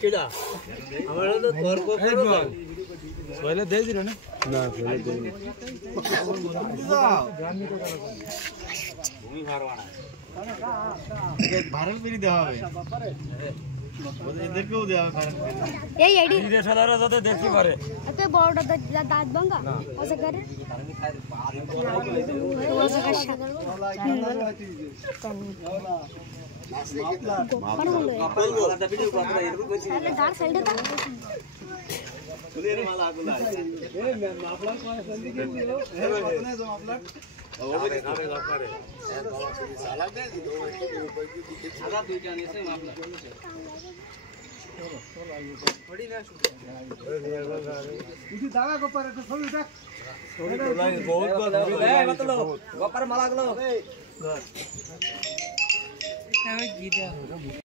কিডা আমার তো তর্ক করো পয়লা দেই দিল না না পয়লা দেই ভূমি ভারওয়ানা ভারত বিরি দেওয়া হবে এদেরকেও দেওয়া হবে ভারত এই আইডি বিরি ফেলারা যাতে দেখতে পারে এত বড়টা দাঁত ভাঙা ওসে করে ওসে করে দাঁত সাইডে তা সুদের মাল আগুলা এ মাফলার কোন সন্ধি কে দিও এ কতনে जो মাফলার ওরে নামে লকারে সালা দে সালা দুইটা নিছে মাফলার পড়ি না ইদি দাগা গোপার তো ছবি দেখ ছবি তো লাগে বহুত এই মতলব গোপার মালা গুলো এই